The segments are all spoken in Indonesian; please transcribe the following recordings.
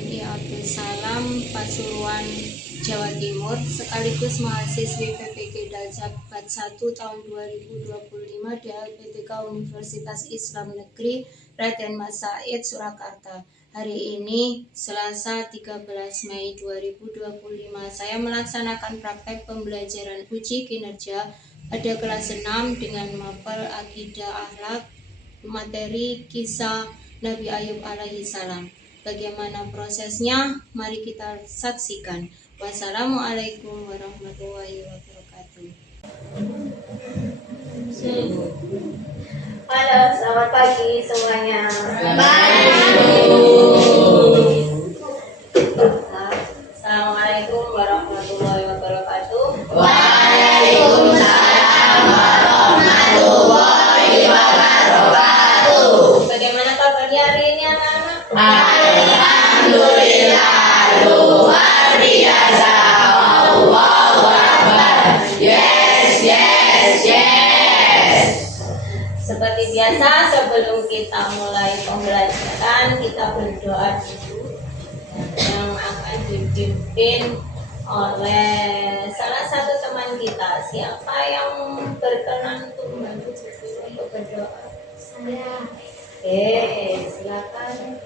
MI Abdul Salam, Pasuruan, Jawa Timur, sekaligus mahasiswi PPG Daljabat 1 tahun 2025 di LPTK Universitas Islam Negeri Raden Mas Said, Surakarta. Hari ini, Selasa 13 Mei 2025, saya melaksanakan praktek pembelajaran uji kinerja pada kelas 6 dengan mapel Akidah Akhlak, materi kisah Nabi Ayub alaihi salam. Bagaimana prosesnya? Mari kita saksikan. Wassalamualaikum warahmatullahi wabarakatuh. Halo, selamat pagi semuanya. Assalamualaikum warahmatullahi wabarakatuh. Waalaikumsalam warahmatullahi wabarakatuh. Bagaimana kabarnya hari ini anak-anak? Alhamdulillah, luar biasa. Allahu Akbar. Yes, yes, yes. Seperti biasa, sebelum kita mulai pembelajaran, kita berdoa dulu yang akan dipimpin oleh salah satu teman kita. Siapa yang berkenan untuk membantu untuk berdoa? Saya Oke, silakan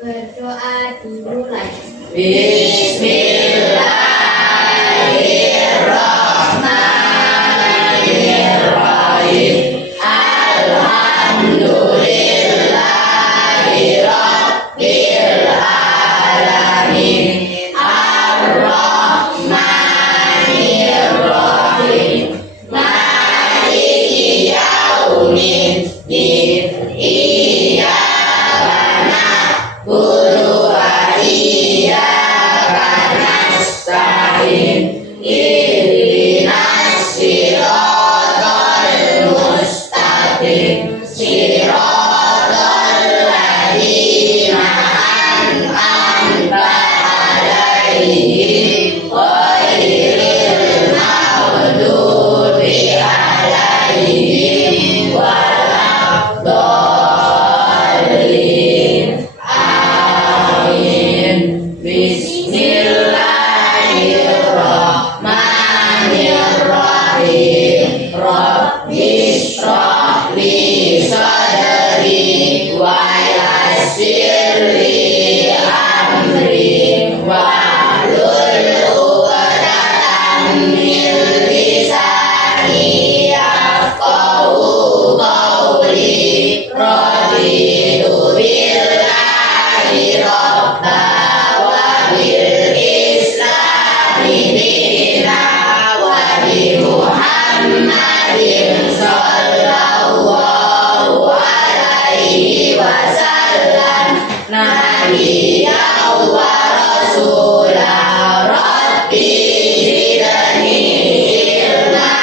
berdoa dulu lagi. Bismillahirrahmanirrahim. Alhamdulillahi rabbil alamin. Ar-Rahmanir-Rahim. Maliki yaumiddin. Iyyaka na'budu wa iyyaka nasta'in. Ihdinas siratal mustaqim. Siratal ladzina an'amta 'alaihim ghairil maghdubi 'alaihim waladdallin. Amin. Bismillahirrahmanirrahim. Rabbishrah li sadri wa yassir li amri wahlul 'uqdatam min lisani yafqahu qawli. Raditu billahi rabba wa bil islami dina wa bi Muhammadin sallallahu alaihi wasallam nabiyyan wa rasulah. Rabbi zidni ilma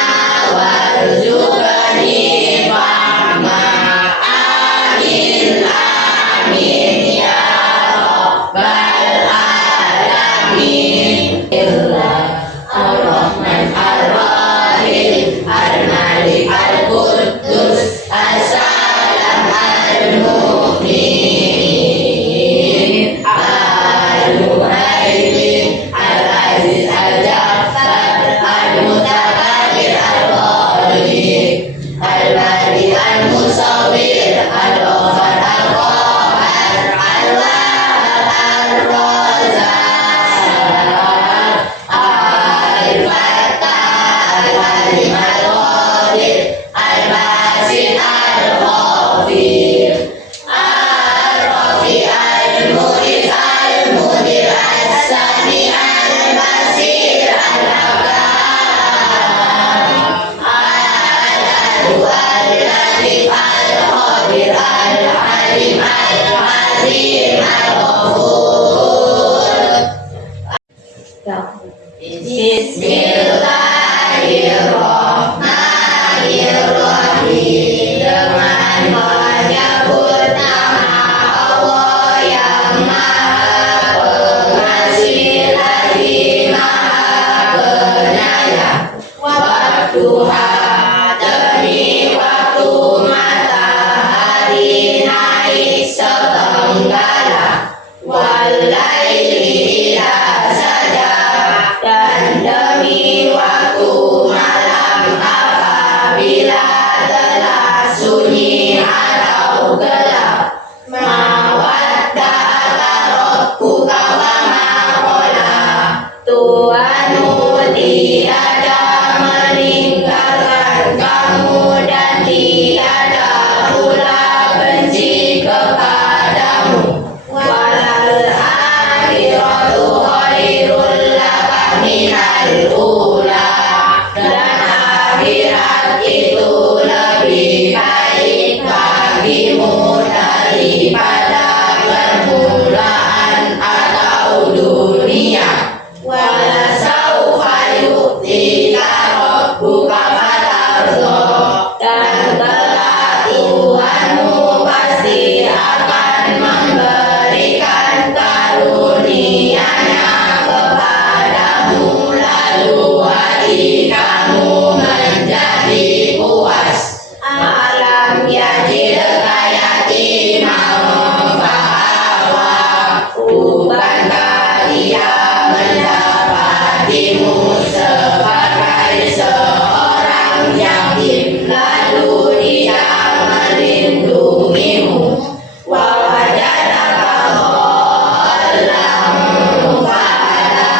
warzuqni fahma. Amin amin ya rabbal Tuhanmu tiada meninggalkan kamu dan tiada pula benci kepadamu. Walal akhiratu khairul laka minal ula, dan akhirat itu lebih baik bagimu daripada permulaan atau dunia. Wala saufa yu'tika rabbuka fatarda, dan kelak Tuhanmu pasti akan memberikan karunia-Nya kepadamu, lalu hati kamu menjadi puas. Alam yajidka yatiman fa'awa, bukankah Ia mendapatimu sebagai seorang yatim, lalu Dia melindungimu. Wa wajadaka dhallan fahada,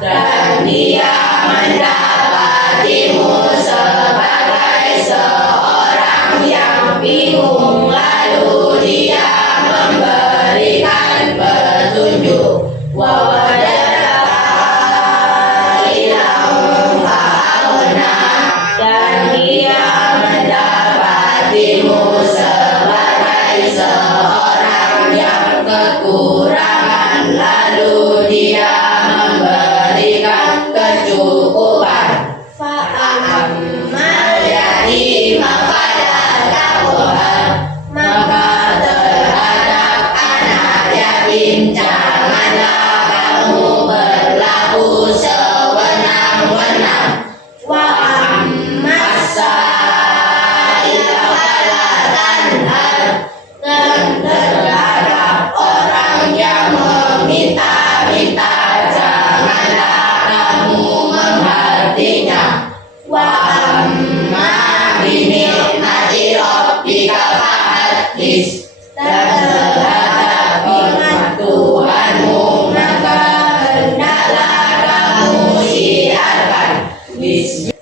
dan Dia mendapatimu sebagai seorang yang bingung, lalu Dia memberikan petunjuk. Wa wajadaka ailan fa'aghna, dan Dia mendapatimu sebagai seorang yang kekurangan, lalu Dia memberikan kecukupan. Fa'ammal yatima fala taqhar, maka terhadap anak yatim janganlah kamu berlaku sewenang-wenang. Wa ammas sa'ila fala tanhar, dan terhadap orang yang meminta-minta janganlah kamu menghakiminya. Wa amma bi ni'mati rabbika fahaddits, dan terhadap nikmat Tuhanmu maka hendaklah kamu siarkan.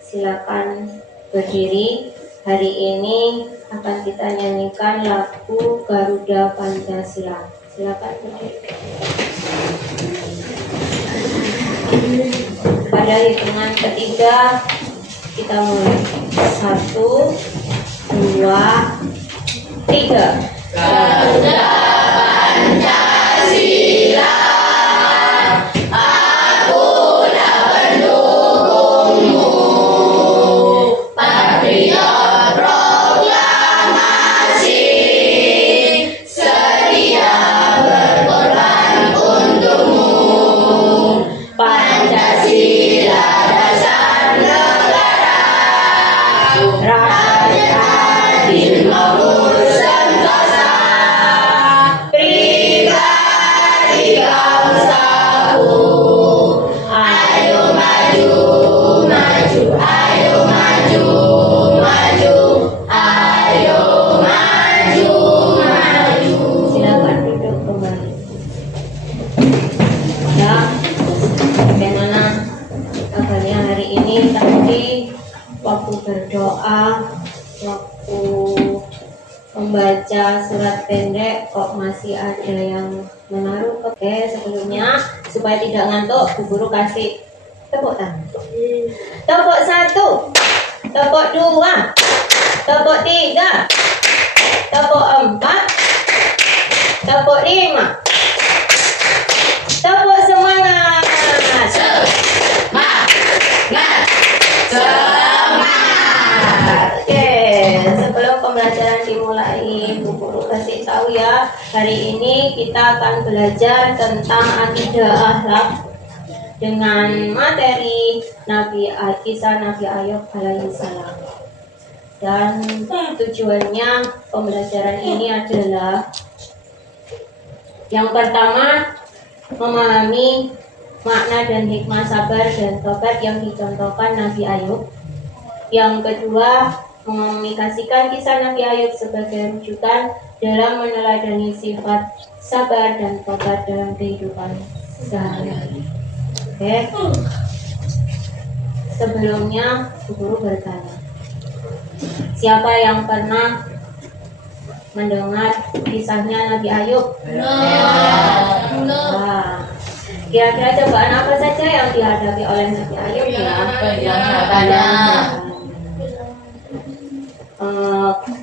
Silakan berdiri. Hari ini akan kita nyanyikan lagu Garuda Pancasila. Silakan berdiri. Pada hitungan ketiga kita mulai. 1, 2, 3. Garuda Pancasila, akulah pendukungmu, patriot proklamasi, sedia berkorban untukmu. Pancasila dasar negara, rakyat adil makmur sentosa, pribadi bangsaku. Ayo maju, maju, ayo maju, maju, ayo maju, maju. Silakan duduk kembali. Ya, bagaimana kabarnya hari ini? Tadi waktu berdoa, waktu membaca surat pendek kok masih ada yang menaruh. Oke, sebelumnya supaya tidak ngantuk, Bu Guru kasih tepuk tangan. Tepuk 1, tepuk 2, tepuk 3, tepuk 4, tepuk 5. Tepuk semangat. Semangat. Semangat. Oke, sebelum pembelajaran dimulai, Bu Guru kasih tahu ya, hari ini kita akan belajar tentang akidah akhlak dengan materi kisah Nabi Ayub alaihissalam. Dan tujuannya pembelajaran ini adalah yang pertama, memahami makna dan hikmah sabar dan tobat yang dicontohkan Nabi Ayub. Yang kedua, mengomunikasikan kisah Nabi Ayub sebagai rujukan dalam meneladani sifat sabar dan tobat dalam kehidupan sehari-hari. Oke. Sebelumnya guru bertanya, siapa yang pernah mendengar kisahnya Nabi Ayub? Nah, kira-kira cobaan apa saja yang dihadapi oleh Nabi Ayub ya?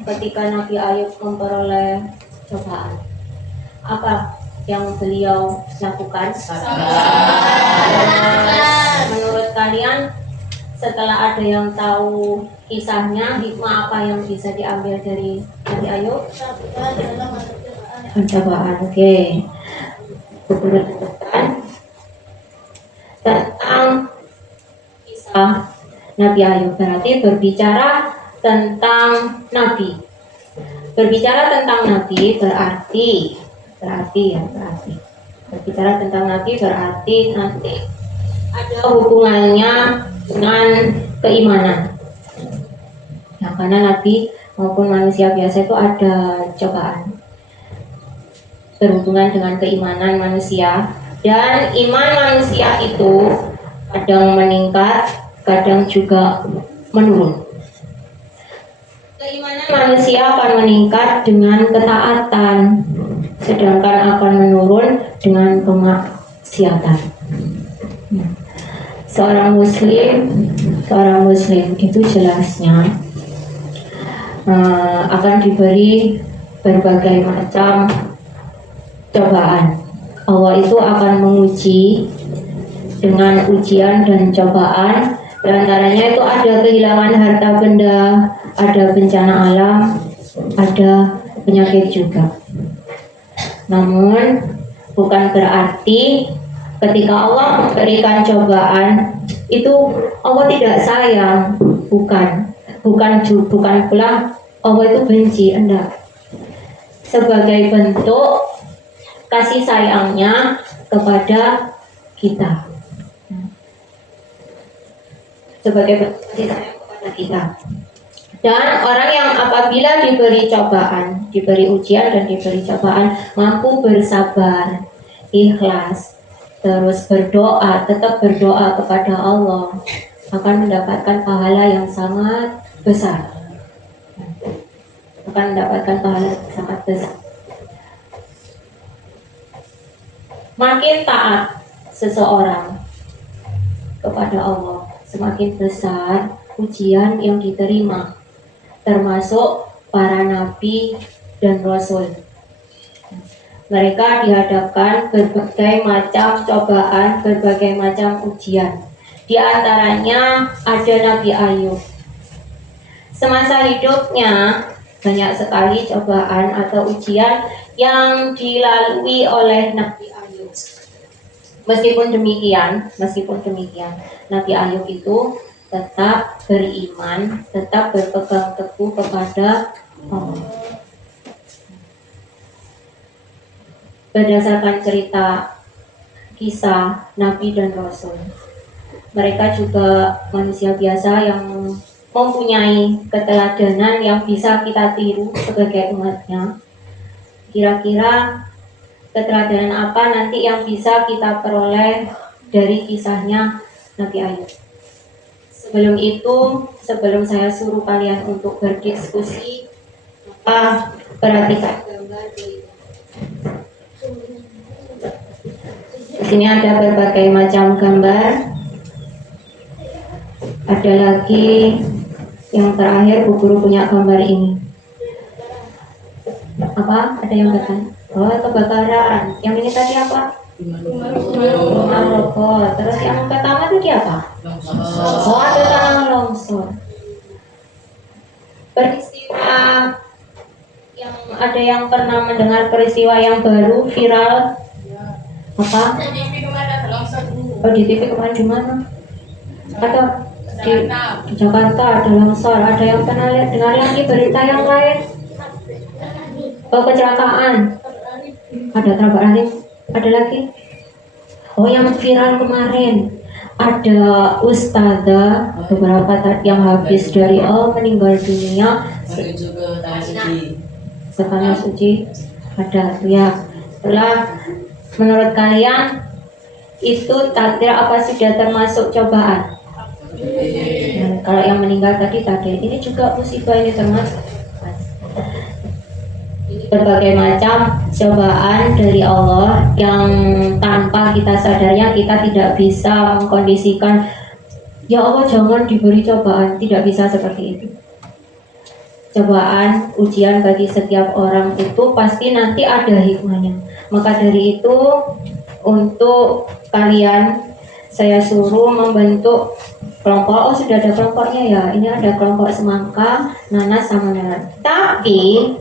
Ketika Nabi Ayub memperoleh cobaan, apa yang beliau lakukan? Menurut kalian, setelah ada yang tahu kisahnya, hikmah apa yang bisa diambil dari Nabi Ayub? Pencobaan. Oke. Berikutnya tentang kisah Nabi Ayub, berarti berbicara tentang Nabi. Berbicara tentang Nabi berarti berbicara tentang Nabi berarti nanti ada hubungannya dengan keimanan. Nah, karena Nabi maupun manusia biasa itu ada cobaan berhubungan dengan keimanan manusia, dan iman manusia itu kadang meningkat, kadang juga menurun. Keimanan manusia akan meningkat dengan ketaatan, sedangkan akan menurun dengan kemaksiatan. Seorang muslim itu jelasnya akan diberi berbagai macam cobaan. Allah itu akan menguji dengan ujian dan cobaan. Di antaranya itu ada kehilangan harta benda, ada bencana alam, ada penyakit juga. Namun bukan berarti ketika Allah memberikan cobaan itu Allah tidak sayang, bukan pula Allah itu benci, enggak. Sebagai bentuk kasih sayangnya kepada kita, sebagai bentuk kasih sayang kepada kita. Dan orang yang apabila diberi cobaan, diberi ujian dan diberi cobaan, mampu bersabar, ikhlas, terus berdoa, tetap berdoa kepada Allah, akan mendapatkan pahala yang sangat besar. Akan mendapatkan pahala yang sangat besar. Makin taat seseorang kepada Allah, semakin besar ujian yang diterima, termasuk para nabi dan rasul. Mereka dihadapkan berbagai macam cobaan, berbagai macam ujian. Di antaranya ada Nabi Ayub. Semasa hidupnya banyak sekali cobaan atau ujian yang dilalui oleh Nabi Ayub. Meskipun demikian, Nabi Ayub itu tetap beriman, tetap berpegang teguh kepada Allah. Berdasarkan cerita kisah Nabi dan Rasul, mereka juga manusia biasa yang mempunyai keteladanan yang bisa kita tiru sebagai umatnya. Kira-kira keteladanan apa nanti yang bisa kita peroleh dari kisahnya Nabi Ayub? Sebelum saya suruh kalian untuk berdiskusi, perhatikan gambar berikut. Di sini ada berbagai macam gambar. Ada lagi yang terakhir, Bu Guru punya gambar ini. Apa? Ada yang bertanya? Oh, kebakaran. Yang ini tadi apa? Rumah roboh. Terus yang pertama tadi apa? Oh, ada tanah longsor. Peristiwa yang ada yang pernah mendengar peristiwa yang baru viral apa? Oh, di TV kemarin di mana? Atau di Jakarta ada longsor. Ada yang pernah dengar lagi berita yang lain? Oh, kecelakaan. Ada tabrak lari. Ada lagi? Oh, yang viral kemarin ada ustazah beberapa yang habis dari meninggal dunia. Sekarang suci ada ya. Setelah menurut kalian itu takdir apa sudah termasuk cobaan? Kalau yang meninggal tadi takdir, ini juga musibah, ini termasuk. Berbagai macam cobaan dari Allah yang tanpa kita sadar, yang kita tidak bisa mengkondisikan. Ya Allah, jangan diberi cobaan, tidak bisa seperti itu. Cobaan, ujian bagi setiap orang itu pasti nanti ada hikmahnya. Maka dari itu, untuk kalian saya suruh membentuk kelompok. Oh, sudah ada kelompoknya ya. Ini ada kelompok semangka, nanas sama merah. Tapi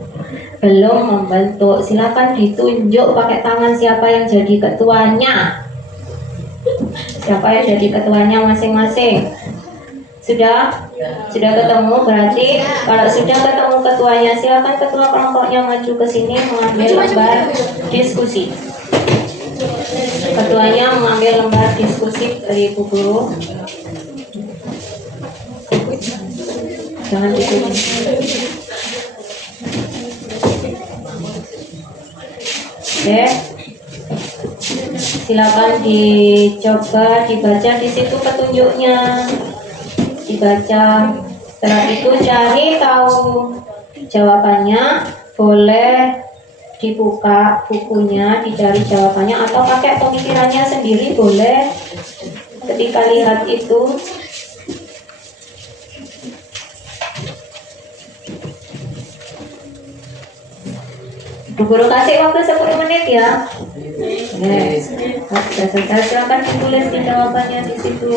belum membentuk. Silakan ditunjuk pakai tangan siapa yang jadi ketuanya. Siapa yang jadi ketuanya masing-masing. Sudah ketemu, berarti kalau sudah ketemu ketuanya, silakan ketua kelompoknya maju ke sini mengambil lembar diskusi. Ketuanya mengambil lembar diskusi dari Bu Guru. Jangan ditutup. Oke. Silakan dicoba dibaca di situ petunjuknya. Dibaca, setelah itu cari tahu jawabannya. Boleh dibuka bukunya, dicari jawabannya, atau pakai pemikirannya sendiri boleh. Ketika lihat itu, Bu Guru kasih waktu 10 menit ya. Sudah selesai, silakan ditulis di jawabannya di situ.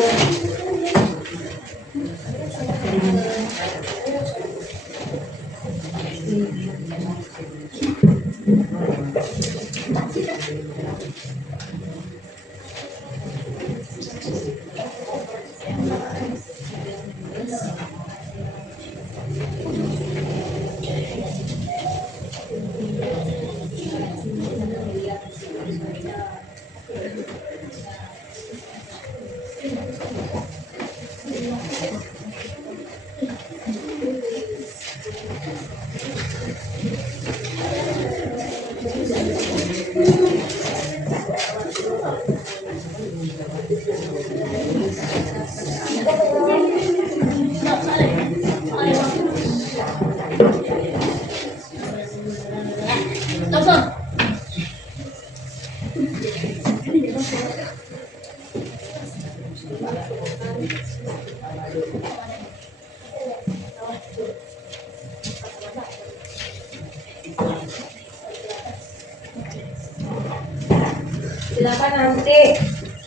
Silakan nanti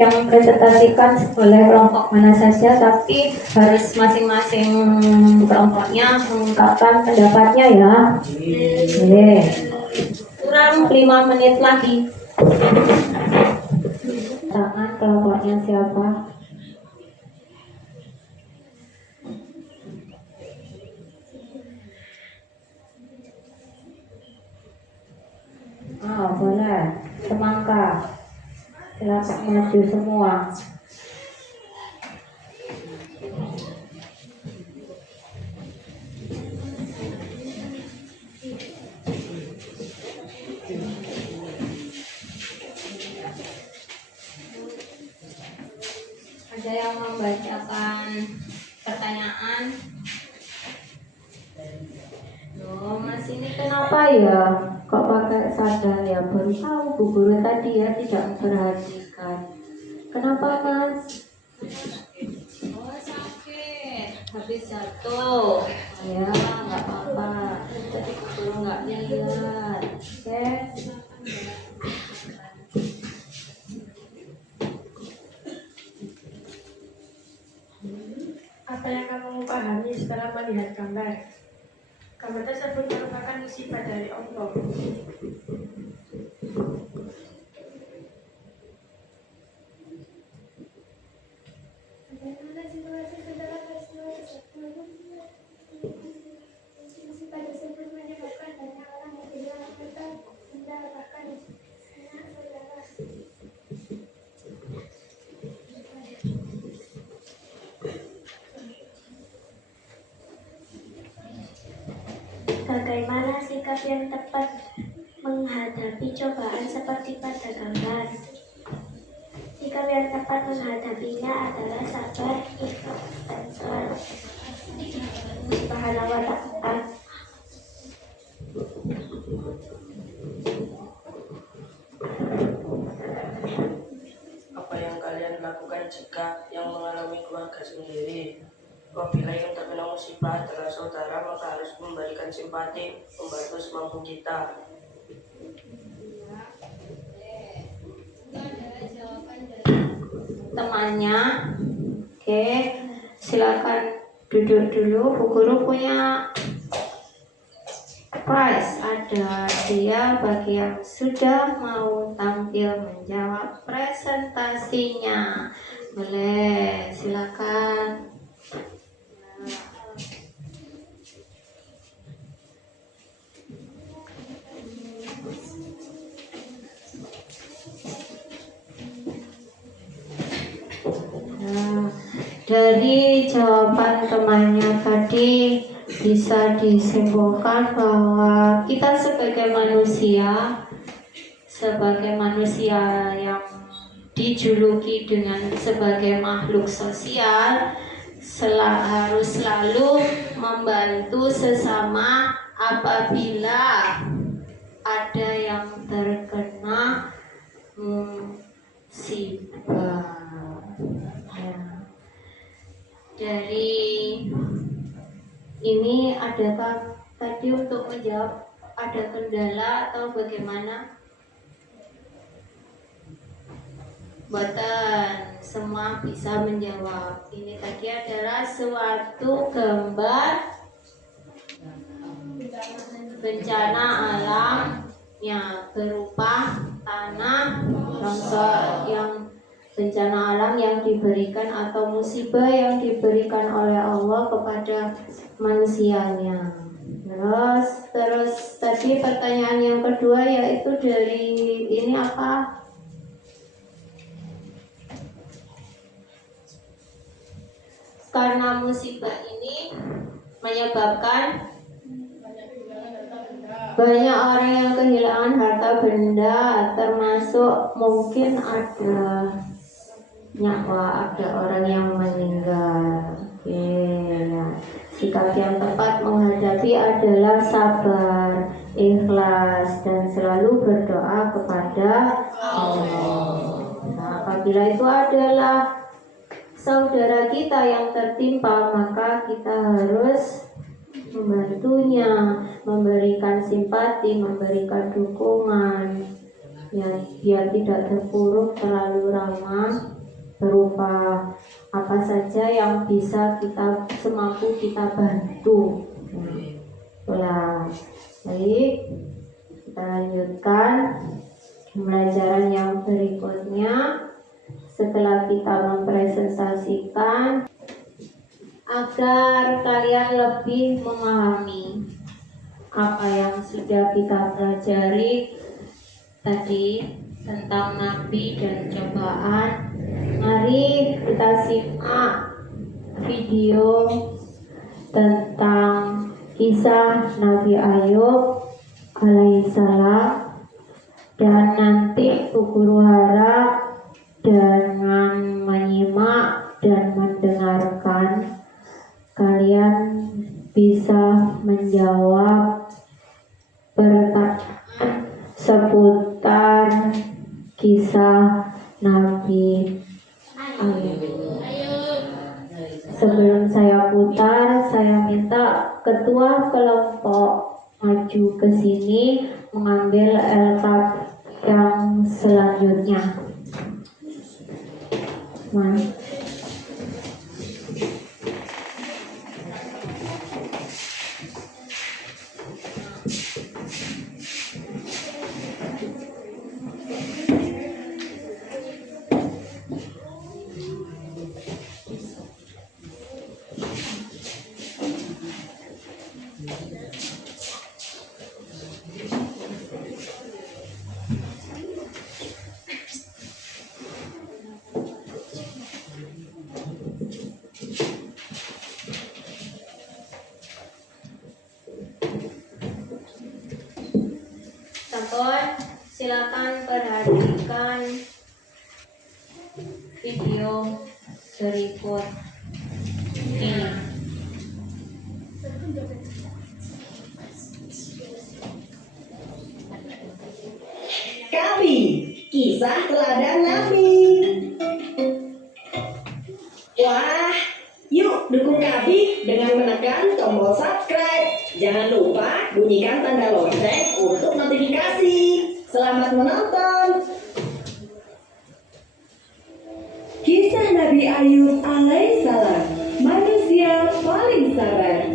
yang mempresentasikan boleh kelompok mana saja, tapi harus masing-masing kelompoknya mengungkapkan pendapatnya ya. Oke. Kurang 5 menit lagi. Tangan kelompoknya siapa? Boleh. Semangka. Silakan maju semua. Ada yang membacakan pertanyaan? Oh, Mas ini kenapa ya? Kok pakai sadar ya? Baru tahu Bu Guru tadi ya, tidak memperhatikan. Kenapa Mas? Oh, sakit. Habis jatuh. Ya, nggak apa-apa. Tadi Bu Guru nggak lihat. Oke. Apa yang kamu pahami setelah melihat gambar? Gambar tersebut merupakan musibah dari Allah. Bagaimana situasi setelah peristiwa tersebut? Musibah tersebut menyebabkan banyak orang yang kehilangan harta, benda, bahkan anak saudara. Bagaimana sikap yang tepat menghadapi cobaan seperti pada gambar? Sikap yang yang tepat menghadapinya adalah sabar, ikhlas, dan selalu Subhanahu wa ta'ala. Apa yang kalian lakukan jika yang mengalami keluarga sendiri? Apabila yang terkena musibah adalah saudara, maka harus memberikan simpati, membantu semampu kita. Temannya. Oke, silakan duduk dulu. Bu Guru punya prize, ada dia bagi yang sudah mau tampil menjawab presentasinya. Boleh, silakan. Nah, dari jawaban temannya tadi bisa disimpulkan bahwa kita sebagai manusia yang dijuluki dengan sebagai makhluk sosial harus selalu membantu sesama apabila ada yang terkena musibah. Dari ini adakah tadi untuk menjawab ada kendala atau bagaimana? Boten, semua bisa menjawab. Ini tadi adalah suatu gambar bencana alam yang berupa tanah, longsor, yang bencana alam yang diberikan atau musibah yang diberikan oleh Allah kepada manusianya. Terus tadi pertanyaan yang kedua yaitu dari ini apa? Karena musibah ini menyebabkan banyak orang yang kehilangan harta benda, termasuk mungkin ada nyawa, ada orang yang meninggal. Oke, ya. Sikap yang tepat menghadapi adalah sabar, ikhlas, dan selalu berdoa kepada Allah. Nah, apabila itu adalah saudara kita yang tertimpa, maka kita harus membantunya, memberikan simpati, memberikan dukungan, ya, biar tidak terpuruk terlalu ramah, berupa apa saja yang bisa kita semampu kita bantu. Baik, kita lanjutkan pembelajaran yang berikutnya. Setelah kita mempresentasikan, agar kalian lebih memahami apa yang sudah kita pelajari tadi tentang nabi dan cobaan, mari kita simak video tentang kisah Nabi Ayub alaihissalam, dan nanti Bu Guru harap dengan menyimak dan mendengarkan kalian bisa menjawab pertanyaan seputar kisah Nabi Ayub. Sebelum saya putar, saya minta ketua kelompok maju ke sini mengambil LKP yang selanjutnya. Mari. Sampun, silakan perhatikan video berikut ini. Kami, kisah teladan Nabi. Wah, yuk dukung kami dengan menekan tombol subscribe. Jangan lupa bunyikan tanda lonceng untuk notifikasi. Selamat menonton. Kisah Nabi Ayub alaihissalam, manusia paling sabar.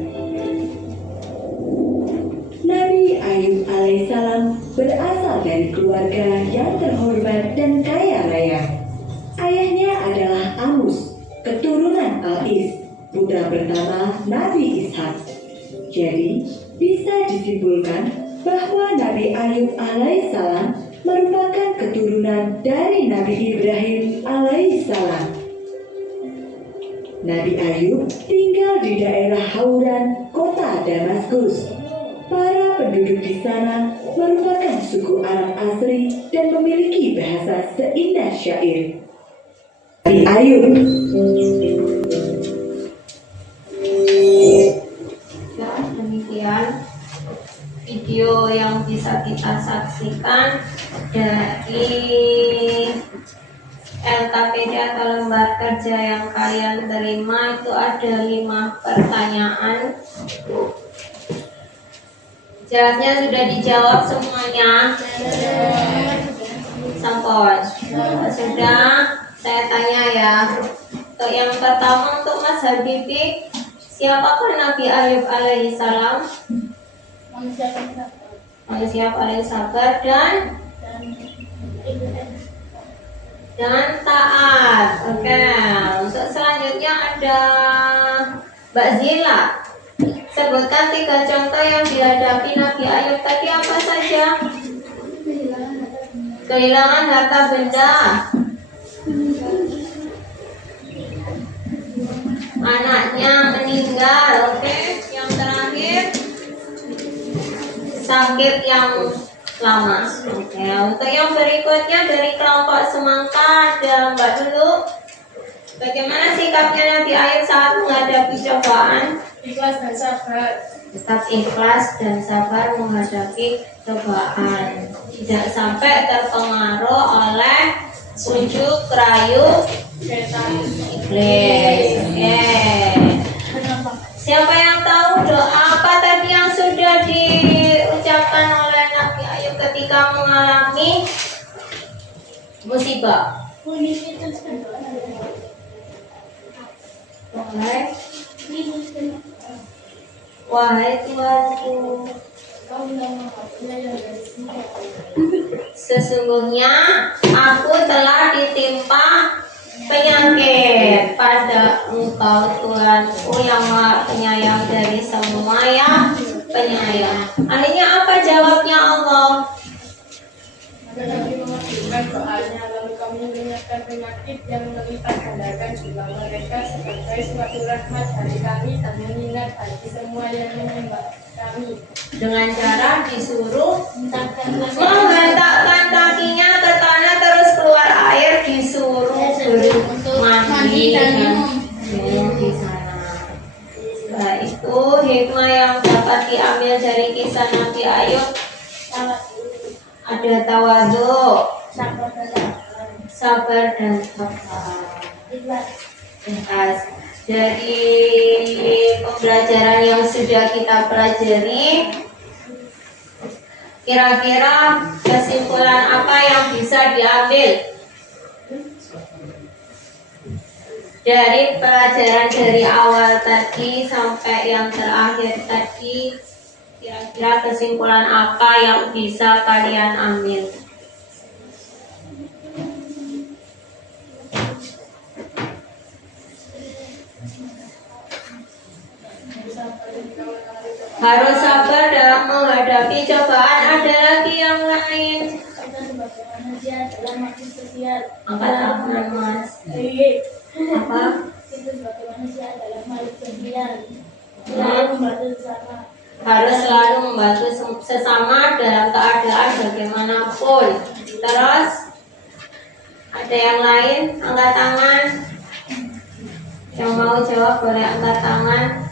Nabi Ayub alaihissalam berasal dari keluarga yang terhormat dan kaya raya. Ayahnya adalah Amus, keturunan Al-Is, putra pertama Nabi Ishak. Jadi, bisa disimpulkan bahwa Nabi Ayub alaihissalam merupakan keturunan dari Nabi Ibrahim alaihissalam. Nabi Ayub tinggal di daerah Hauran, kota Damaskus. Para penduduk di sana merupakan suku Arab asli dan memiliki bahasa seindah syair. Nabi Ayub. Ya, demikian video yang bisa kita saksikan dari LKPD atau lembar kerja yang kalian terima. Itu ada 5 pertanyaan. Jelasnya sudah dijawab semuanya. Sampun. Sudah, saya tanya ya. Untuk yang pertama, untuk Mas Habibi, siapakah Nabi Ayub alaihissalam? Manusia paling sabar dan taat. Oke. Untuk selanjutnya ada Mbak Zila. Sebutkan 3 contoh yang dihadapi Nabi Ayub tadi apa saja? Kehilangan harta benda, anaknya meninggal, oke. Yang terakhir, sakit yang lama. Oke. Untuk yang berikutnya dari kelompok semangka ada Mbak dulu. Bagaimana sikapnya Nabi Ayub saat menghadapi cobaan? Ikhlas dan sabar. Tetap ikhlas dan sabar menghadapi cobaan. Tidak sampai terpengaruh oleh ujuk rayu iblis. Oke. Siapa yang tahu doa apa tadi yang sudah diucapkan oleh Nabi Ayub ketika mengalami musibah? Wahai Tuhanku, sesungguhnya aku telah ditimpa penyakit pada Engkau Tuhanku yang Maha Penyayang dari semua yang penyayang. Akhirnya apa jawabnya Allah? Nabi mengabulkan doanya, lalu kami menyiapkan penyakit yang melipat gandakan jiwa mereka sebagai suatu rahmat dari kami dan mengingat bagi semua yang menyembah kami. Dengan cara disuruh menghentakkan kakinya ke tanah, terus keluar air, disuruh mandi dan minum di sana. Setelah itu hikmah yang dapat diambil dari kisah Nabi Ayub ada tawadhu, sabar dan sabar. Dari pembelajaran yang sudah kita pelajari, kira-kira kesimpulan apa yang bisa diambil dari pelajaran dari awal tadi sampai yang terakhir tadi? Kira-kira kesimpulan apa yang bisa kalian ambil? Harus sabar dalam menghadapi cobaan. Ada lagi yang lain? Angkat tangan Mas. Apa? Harus selalu membantu sesama dalam keadaan bagaimanapun. Terus Ada yang lain? Angkat tangan. Yang mau jawab boleh angkat tangan.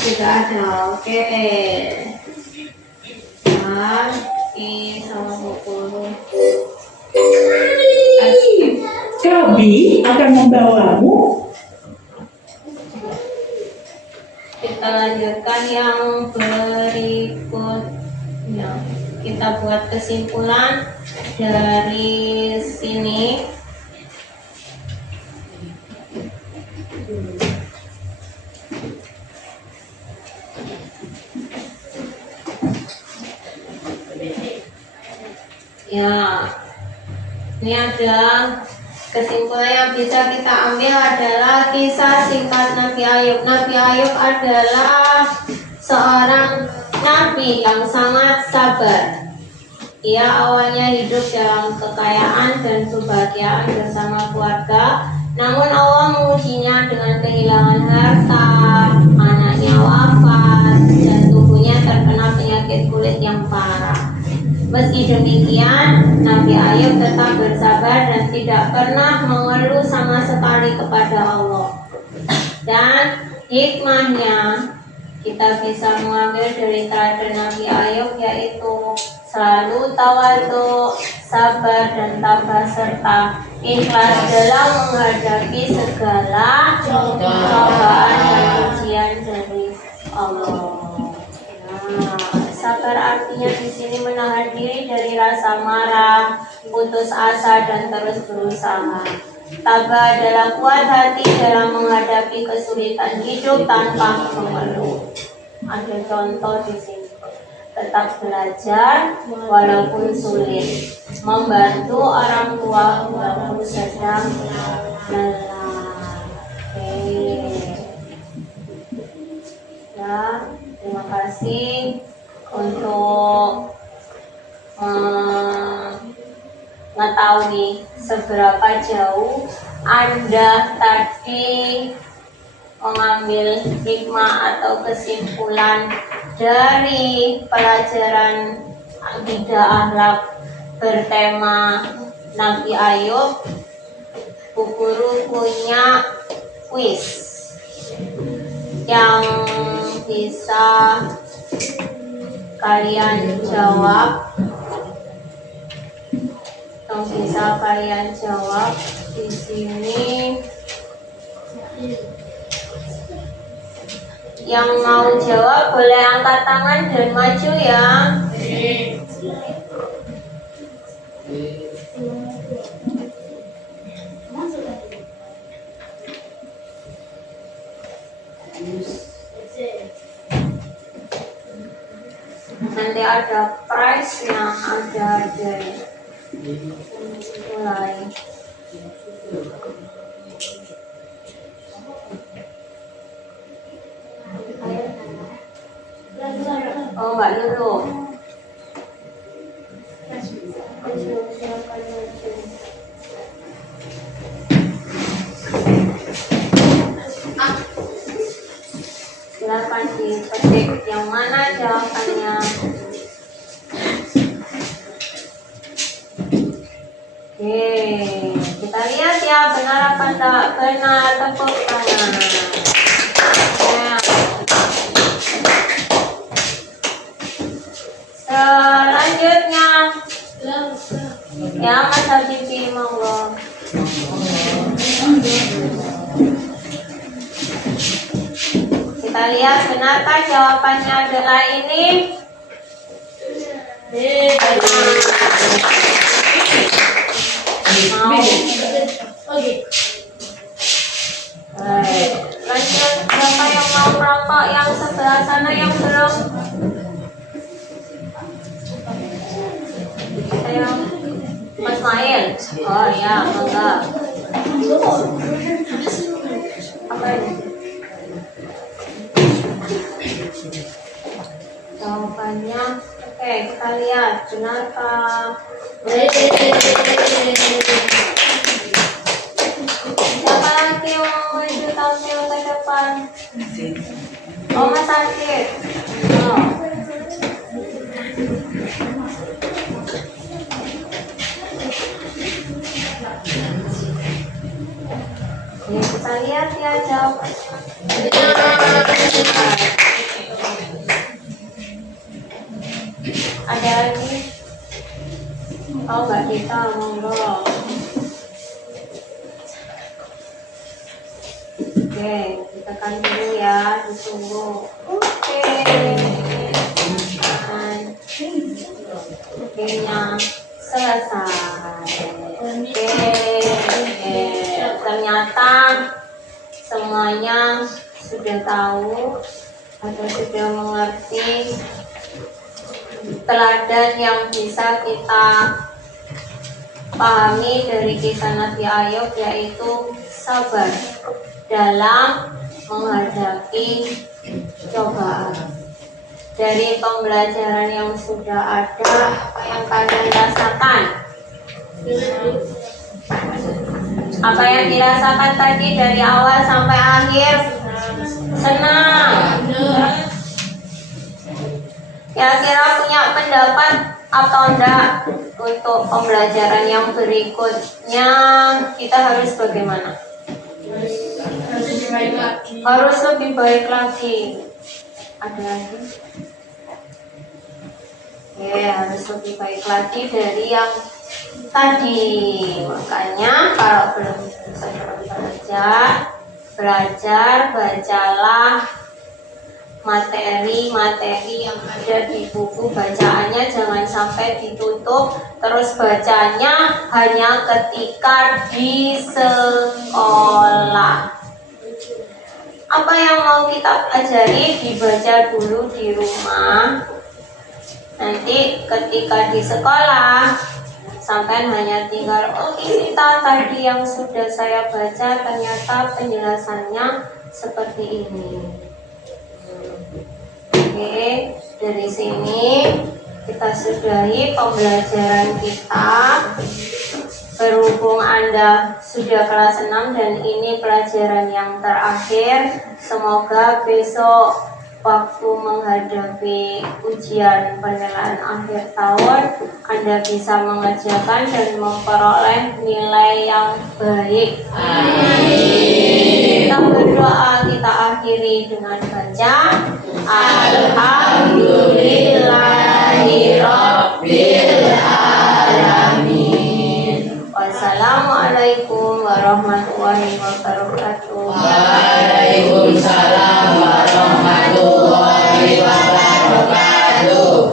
Tidak ada. Oke. Nah, ini sama buku. Kabi akan membawamu. Kita lanjutkan yang berikutnya. Kita buat kesimpulan dari sini. Ya, ini ada kesimpulan yang bisa kita ambil adalah kisah singkat Nabi Ayub. Nabi Ayub adalah seorang nabi yang sangat sabar. Ia awalnya hidup dalam kekayaan dan kebahagiaan bersama keluarga. Namun Allah mengujinya dengan kehilangan harta, anaknya wafat, dan tubuhnya terkena penyakit kulit yang parah. Meski demikian, Nabi Ayub tetap bersabar dan tidak pernah mengeluh sama sekali kepada Allah. Dan hikmahnya kita bisa mengambil dari teladan Nabi Ayub, yaitu selalu tawadhu, sabar dan tabah serta ikhlas dalam menghadapi segala cobaan dan ujian dari Allah. Sabar artinya di sini menahan diri dari rasa marah, putus asa dan terus berusaha. Tabah adalah kuat hati dalam menghadapi kesulitan hidup tanpa mengeluh. Ada contoh di sini. Tetap belajar walaupun sulit, membantu orang tua walaupun sedang lelah. Ya, terima kasih untuk mengetahui seberapa jauh Anda tadi mengambil hikmah atau kesimpulan dari pelajaran akidah akhlak bertema Nabi Ayub. Bu Guru punya kuis yang bisa kalian jawab, di sini. Yang mau jawab boleh angkat tangan dan maju ya. Nanti ada prize-nya, ada dari mulai. Oh, Mbak Lulu. Silakan diketik yang mana jawabannya. Oke, kita lihat ya benar apa tidak benar, tepuk tangan. Ya. Selanjutnya, ya Mas Habibi, monggo. Kita lihat benarkah jawabannya adalah ini? Lanjut, siapa yang mau merokok yang sebelah sana yang belum? Ayo, Mas Mail. Oh ya, mangga. Apa ini? Jawabannya, oke, kita lihat benarkah? Siapa lagi yang mau maju tampil ke depan? Oh, Mas Akid. Oh. Kalian diajak. Ada lagi? Oh, Mbak Dita, monggo. Oke, ditekan dulu ya, ditunggu. Oke. Oke-nya selesai. Oke. Ternyata semuanya sudah tahu atau sudah mengerti teladan yang bisa kita pahami dari kisah Nabi Ayub, yaitu sabar dalam menghadapi cobaan. Dari pembelajaran yang sudah ada, apa yang kalian rasakan? Apa yang dirasakan tadi dari awal sampai akhir? Senang. Kira-kira punya pendapat atau enggak untuk pembelajaran yang berikutnya? Kita harus bagaimana? Harus lebih baik lagi. Ada lagi? Oke, harus lebih baik lagi dari yang tadi. Makanya kalau belum belajar, bacalah materi yang ada di buku bacaannya, jangan sampai ditutup. Terus bacanya hanya ketika di sekolah. Apa yang mau kita pelajari dibaca dulu di rumah. Nanti ketika di sekolah sampai hanya tinggal, oh ini tadi yang sudah saya baca, ternyata penjelasannya seperti ini. Oke, dari sini kita sudahi pembelajaran kita. Berhubung Anda sudah kelas 6 dan ini pelajaran yang terakhir, semoga besok waktu menghadapi ujian penilaian akhir tahun Anda bisa mengerjakan dan memperoleh nilai yang baik. Amin. Kita berdoa, kita akhiri dengan baca Alhamdulillahirabbil alamin. Wassalamualaikum warahmatullahi wabarakatuh. Waalaikumsalam.